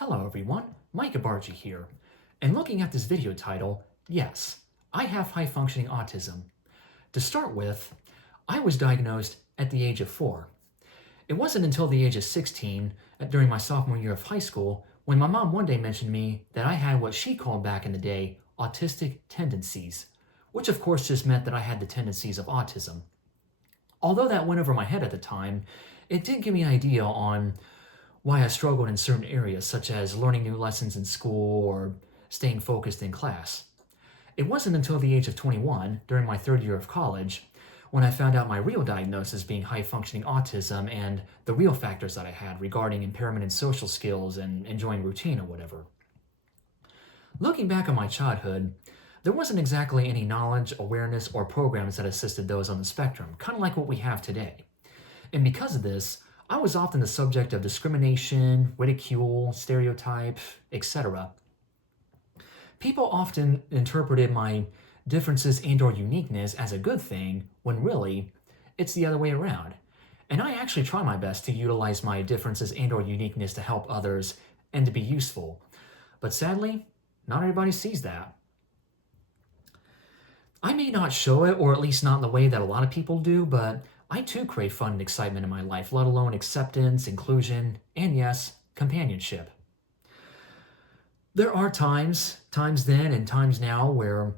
Hello everyone, Micah Barga here. And looking at this video title, yes, I have high-functioning autism. To start with, I was diagnosed at the age of 4. It wasn't until the age of 16, during my sophomore year of high school, when my mom one day mentioned to me that I had what she called back in the day autistic tendencies, which of course just meant that I had the tendencies of autism. Although that went over my head at the time, it did give me an idea on why I struggled in certain areas, such as learning new lessons in school or staying focused in class. It wasn't until the age of 21, during my third year of college, when I found out my real diagnosis being high-functioning autism and the real factors that I had regarding impairment in social skills and enjoying routine or whatever. Looking back on my childhood, there wasn't exactly any knowledge, awareness, or programs that assisted those on the spectrum, kind of like what we have today. And because of this, I was often the subject of discrimination, ridicule, stereotype, etc. People often interpreted my differences and/or uniqueness as a good thing, when really, it's the other way around. And I actually try my best to utilize my differences and/or uniqueness to help others and to be useful. But sadly, not everybody sees that. I may not show it, or at least not in the way that a lot of people do, but I too crave fun and excitement in my life, let alone acceptance, inclusion, and yes, companionship. There are times then and times now, where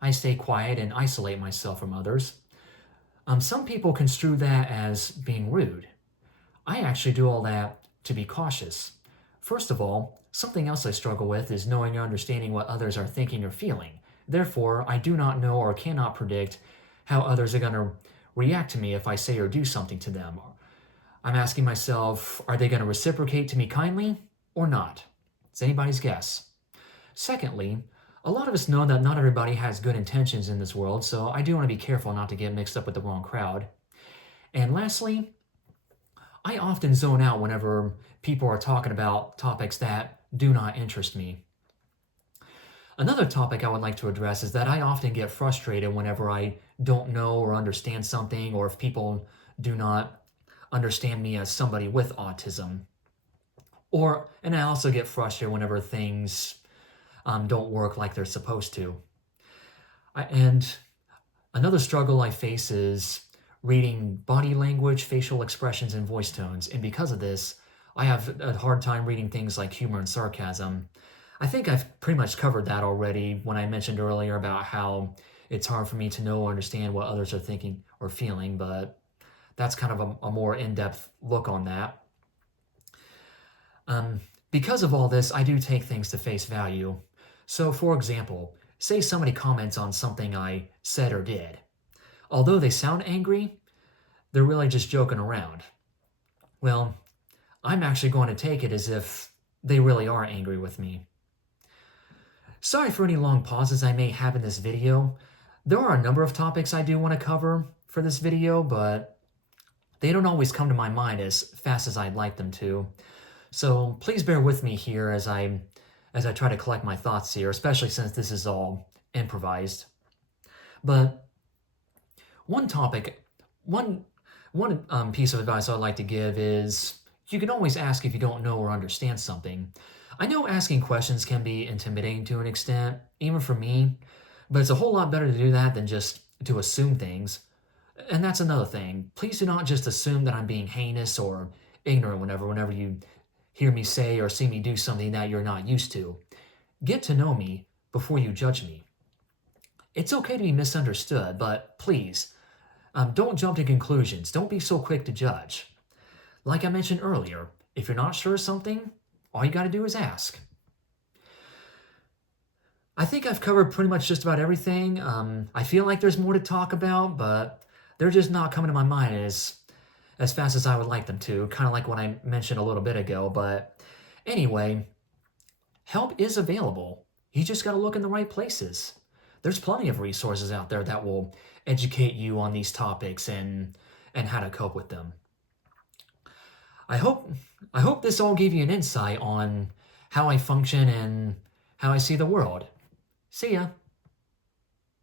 I stay quiet and isolate myself from others. Some people construe that as being rude. I actually do all that to be cautious. First of all, something else I struggle with is knowing or understanding what others are thinking or feeling. Therefore, I do not know or cannot predict how others are going to react to me if I say or do something to them. I'm asking myself, are they going to reciprocate to me kindly or not? It's anybody's guess. Secondly, a lot of us know that not everybody has good intentions in this world, so I do want to be careful not to get mixed up with the wrong crowd. And lastly, I often zone out whenever people are talking about topics that do not interest me. Another topic I would like to address is that I often get frustrated whenever I don't know or understand something, or if people do not understand me as somebody with autism. And I also get frustrated whenever things don't work like they're supposed to. And another struggle I face is reading body language, facial expressions, and voice tones. And because of this, I have a hard time reading things like humor and sarcasm. I think I've pretty much covered that already when I mentioned earlier about how it's hard for me to know or understand what others are thinking or feeling, but that's kind of a more in-depth look on that. Because of all this, I do take things to face value. So, for example, say somebody comments on something I said or did. Although they sound angry, they're really just joking around. Well, I'm actually going to take it as if they really are angry with me. Sorry for any long pauses I may have in this video. There are a number of topics I do want to cover for this video, but they don't always come to my mind as fast as I'd like them to. So please bear with me here as I try to collect my thoughts here, especially since this is all improvised. But one piece of advice I'd like to give is you can always ask if you don't know or understand something. I know asking questions can be intimidating to an extent, even for me, but it's a whole lot better to do that than just to assume things. And that's another thing. Please do not just assume that I'm being heinous or ignorant whenever you hear me say or see me do something that you're not used to. Get to know me before you judge me. It's okay to be misunderstood, but please, don't jump to conclusions. Don't be so quick to judge. Like I mentioned earlier, if you're not sure of something, all you got to do is ask. I think I've covered pretty much just about everything. I feel like there's more to talk about, but they're just not coming to my mind as fast as I would like them to, kind of like what I mentioned a little bit ago. But anyway, help is available. You just got to look in the right places. There's plenty of resources out there that will educate you on these topics and how to cope with them. I hope this all gave you an insight on how I function and how I see the world. See ya.